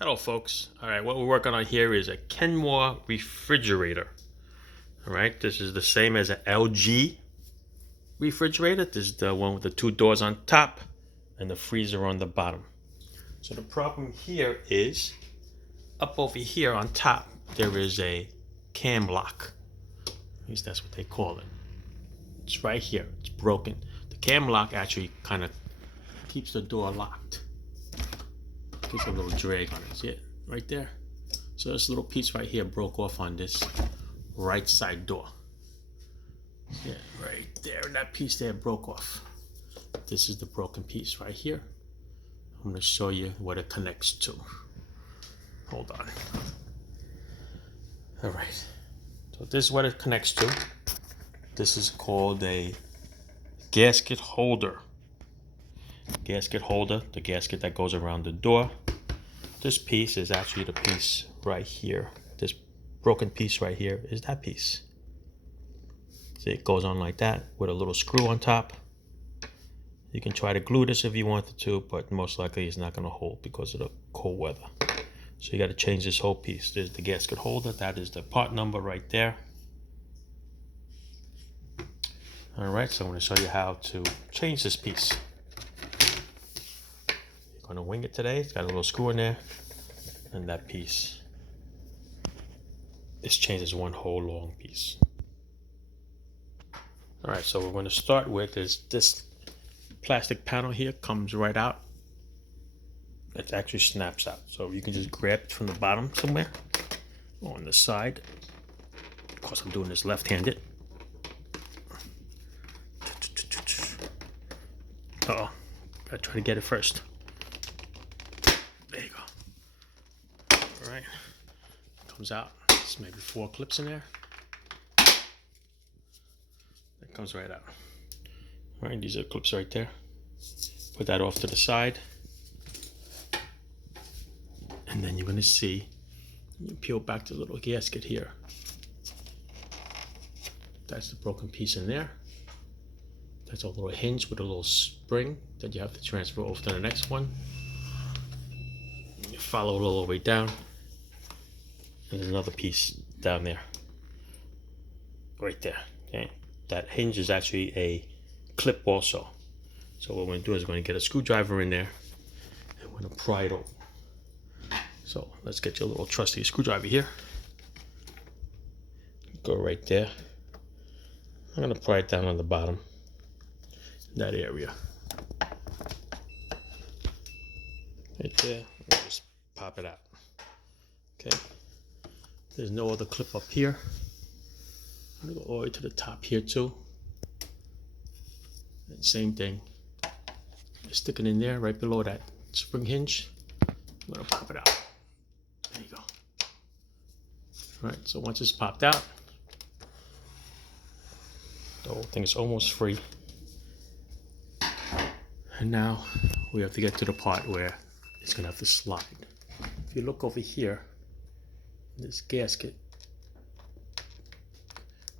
Hello folks. Alright, what we're working on here is a Kenmore refrigerator. Alright, this is the same as an LG refrigerator. This is the one with the two doors on top and the freezer on the bottom. So the problem here is, up over here on top, there is a cam lock. At least that's what they call it. It's right here. It's broken. The cam lock actually kind of keeps the door locked. Gives a little drag on it. See it? Right there. So this little piece right here broke off on this right side door. Yeah, right there. And that piece there broke off. This is the broken piece right here. I'm going to show you what it connects to. Hold on. All right. So this is what it connects to. This is called a gasket holder. Gasket holder, the gasket that goes around the door. This piece is actually the piece right here. This broken piece right here is that piece. See, it goes on like that with a little screw on top. You can try to glue this if you wanted to, but most likely it's not going to hold because of the cold weather. So you got to change this whole piece. There's the gasket holder. That is the part number right there. All right, so I'm going to show you how to change this piece. You're going to wing it today. It's got a little screw in there, and that piece is changed as one whole long piece. All right, so we're going to start with is this plastic panel here comes right out. It actually snaps out, so you can just grab it from the bottom somewhere on the side. Of course, I'm doing this left-handed. Uh-oh, gotta try to get it first. There you go. All right, comes out. There's maybe 4 clips in there. It comes right out. All right, these are clips right there. Put that off to the side. And then you're gonna see, you peel back the little gasket here. That's the broken piece in there. That's a little hinge with a little spring that you have to transfer over to the next one. You follow it all the way down. And there's another piece down there. Right there, okay? That hinge is actually a clip also. So what we're gonna do is we're gonna get a screwdriver in there and we're gonna pry it open. So let's get your little trusty screwdriver here. Go right there. I'm gonna pry it down on the bottom, that area. Right there, we'll just pop it out. Okay, there's no other clip up here. I'm gonna go all the way to the top here too. And same thing. Stick it in there right below that spring hinge. I'm gonna pop it out. There you go. All right, so once it's popped out, the whole thing is almost free. And now we have to get to the part where it's gonna have to slide. If you look over here, this gasket,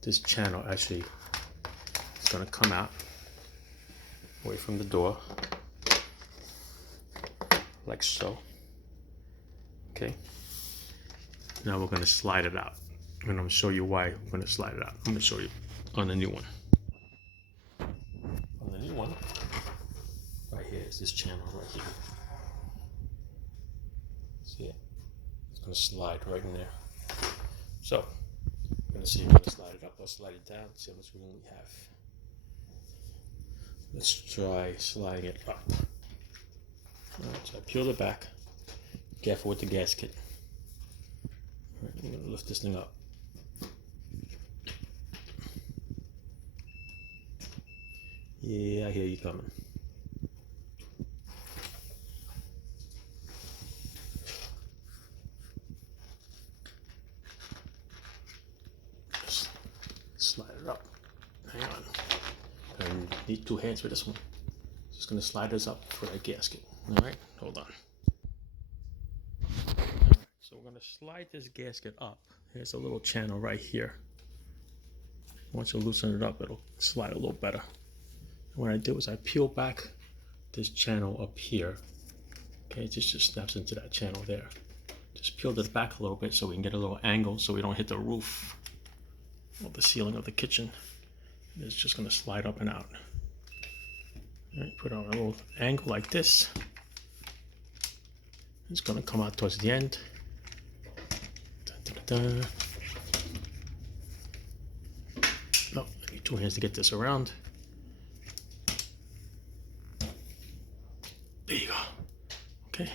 this channel actually is gonna come out away from the door, like so. Okay. Now we're gonna slide it out. And I'm gonna show you why we're gonna slide it out. I'm gonna show you on the new one. On the new one, right here is this channel right here. See it? It's gonna slide right in there. So, we're gonna see if we're gonna slide it up or slide it down, see how much room we have. Let's try sliding it up. Alright, so I peel it back. Careful with the gasket. Alright, I'm gonna lift this thing up. Yeah, I hear you coming. Just slide it up. Hang on. I need 2 hands for this one. Just gonna slide this up for that gasket. Alright, hold on. Alright, so we're gonna slide this gasket up. There's a little channel right here. Once you loosen it up, it'll slide a little better. And what I did was I peeled back this channel up here. Okay, this just snaps into that channel there. Just peeled it back a little bit so we can get a little angle so we don't hit the roof or the ceiling of the kitchen. It's just going to slide up and out. All right, put it on a little angle like this. It's going to come out towards the end. Dun, dun, dun. Oh, I need 2 hands to get this around. There you go. Okay.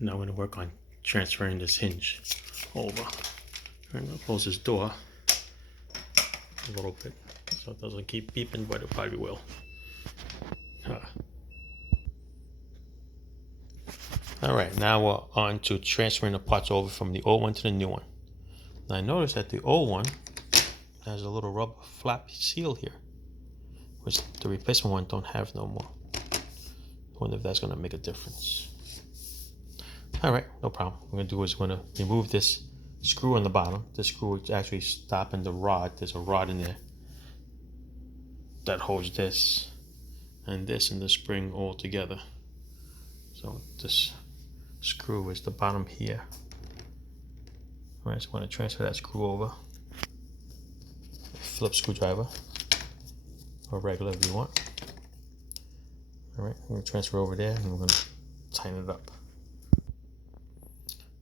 Now I'm going to work on transferring this hinge over. I'm going to close this door a little bit so it doesn't keep beeping, but it probably will. All right, now we're on to transferring the parts over from the old one to the new one. Now I noticed that the old one has a little rubber flap seal here, which the replacement one don't have no more. I wonder if that's going to make a difference. All right, no problem. What we're going to do is we're going to remove this screw on the bottom. This screw is actually stopping the rod. There's a rod in there that holds this and the spring all together. So this screw is the bottom here. All right, so I'm going to transfer that screw over. Flip screwdriver, or regular if you want. All right, I'm going to transfer over there and we're going to tighten it up.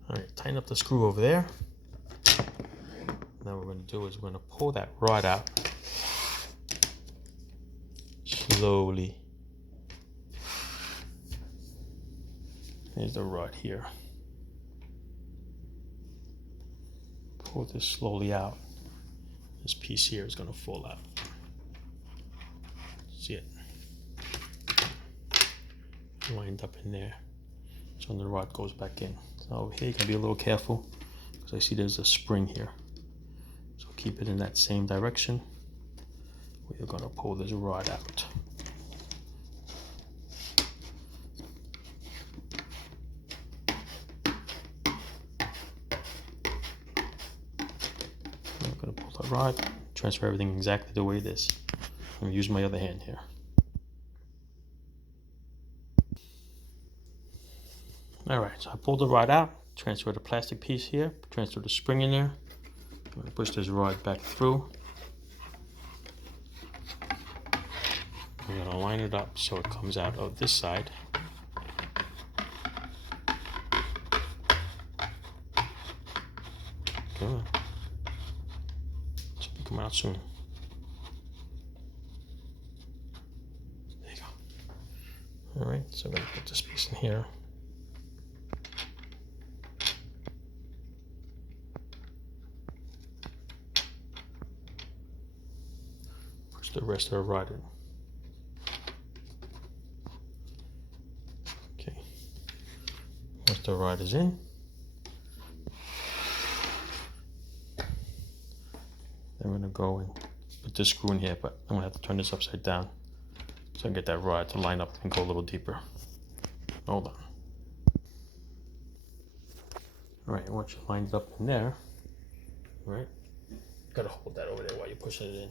All right, tighten up the screw over there. Now what we're going to do is we're going to pull that rod out slowly. Here's the rod here. Pull this slowly out. This piece here is going to fall out. See it? Wind up in there. So the rod goes back in. So over here you can be a little careful because I see there's a spring here. So keep it in that same direction. We're going to pull this rod out. I'm going to pull the rod, transfer everything exactly the way it is. I'm going to use my other hand here. All right, so I pulled the rod out, transfer the plastic piece here, transfer the spring in there. I'm going to push this rod back through. I'm going to line it up so it comes out of this side. Good. Should be coming out soon. There you go. All right, so I'm going to put this piece in here. Push the rest of the rod in. Okay. Once the rod is in, I'm going to go and put this screw in here, but I'm going to have to turn this upside down so I can get that rod to line up and go a little deeper. Hold on. All right, once you line it up in there, all right, got to hold that over there while you're pushing it in.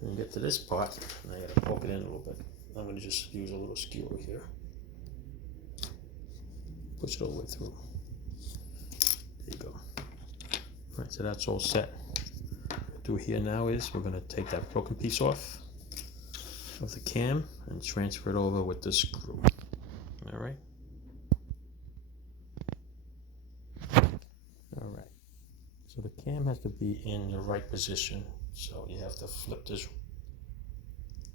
When you get to this part, I got to poke it in a little bit. I'm going to just use a little skewer here. Push it all the way through. There you go. All right, so that's all set. Do here now is we're going to take that broken piece off of the cam and transfer it over with the screw. All right. All right. So the cam has to be in the right position. So you have to flip this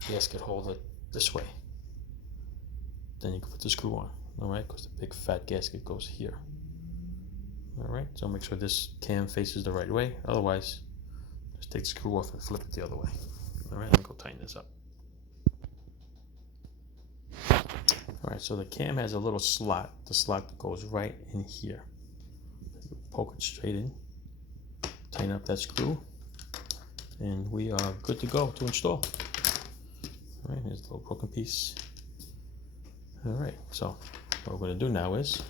gasket holder this way. Then you can put the screw on. All right, because the big fat gasket goes here. All right. So make sure this cam faces the right way. Otherwise, just take the screw off and flip it the other way. All right, let me go tighten this up. All right, so the cam has a little slot. The slot goes right in here. Poke it straight in. Tighten up that screw. And we are good to go to install. All right, here's a little broken piece. All right, so what we're going to do now is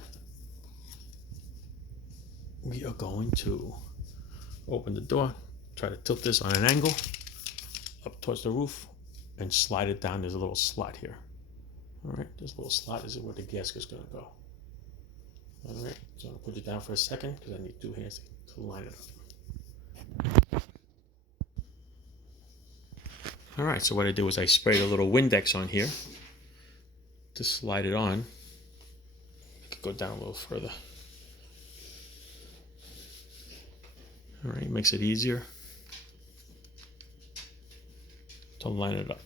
we are going to open the door. Try to tilt this on an angle up towards the roof and slide it down. There's a little slot here. All right, this little slot is where the gasket's gonna go. All right, so I'm gonna put it down for a second because I need 2 hands to line it up. All right, so what I do is I sprayed a little Windex on here to slide it on. I could go down a little further. All right, makes it easier to line it up.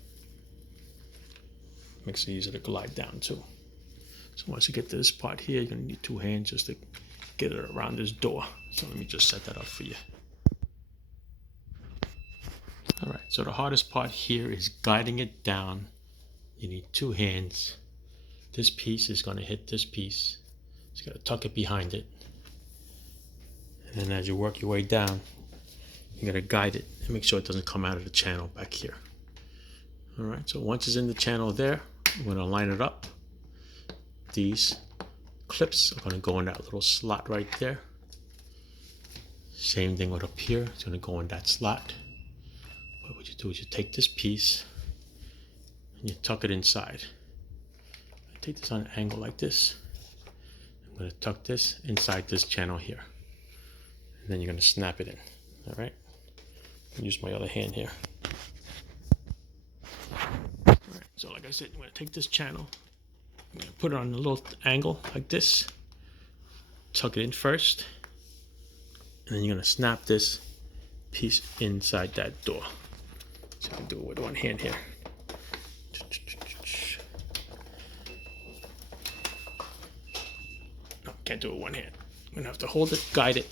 Makes it easier to glide down too. So once you get to this part here, you're gonna need 2 hands just to get it around this door. So let me just set that up for you. All right, so the hardest part here is guiding it down. You need 2 hands. This piece is gonna hit this piece. So you gotta tuck it behind it. And then as you work your way down, you gotta guide it and make sure it doesn't come out of the channel back here. All right, so once it's in the channel there, I'm gonna line it up. These clips are gonna go in that little slot right there. Same thing with up here, it's gonna go in that slot. But what you do is you take this piece and you tuck it inside. I take this on an angle like this. I'm gonna tuck this inside this channel here. And then you're gonna snap it in, all right? I'll use my other hand here. All right, so like I said, I'm gonna take this channel, I'm gonna put it on a little angle like this, tuck it in first, and then you're gonna snap this piece inside that door. So I can do it with one hand here. No, can't do it with one hand. I'm gonna have to hold it, guide it,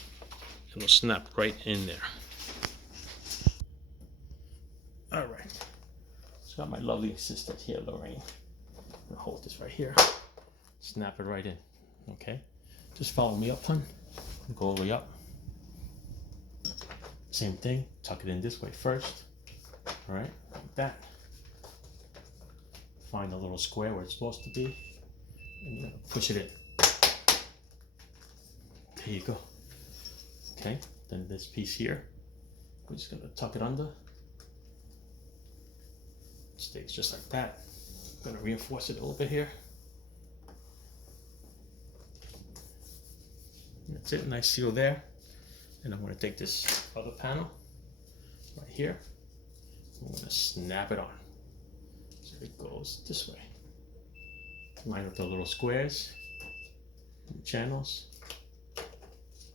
and it'll snap right in there. All right, so got my lovely assistant here, Lorraine. I'm gonna hold this right here, snap it right in, okay? Just follow me up, hon. Go all the way up. Same thing, tuck it in this way first. All right, like that. Find the little square where it's supposed to be, and you're gonna push it in. There you go. Okay, then this piece here, we're just gonna tuck it under. It stays just like that. I'm gonna reinforce it a little bit here. That's it, nice seal there. And I'm gonna take this other panel right here. I'm gonna snap it on. So it goes this way. Line up the little squares and channels.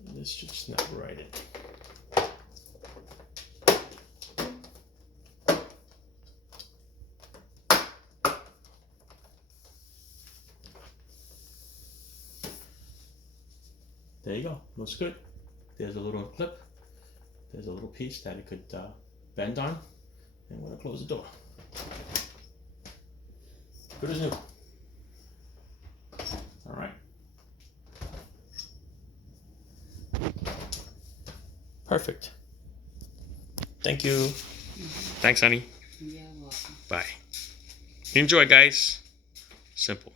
And this should snap right in. There you go, looks good. There's a little clip. There's a little piece that it could bend on. And we're gonna close the door. Good as new. All right. Perfect. Thank you. Thanks, honey. You're welcome. Bye. Enjoy, guys. Simple.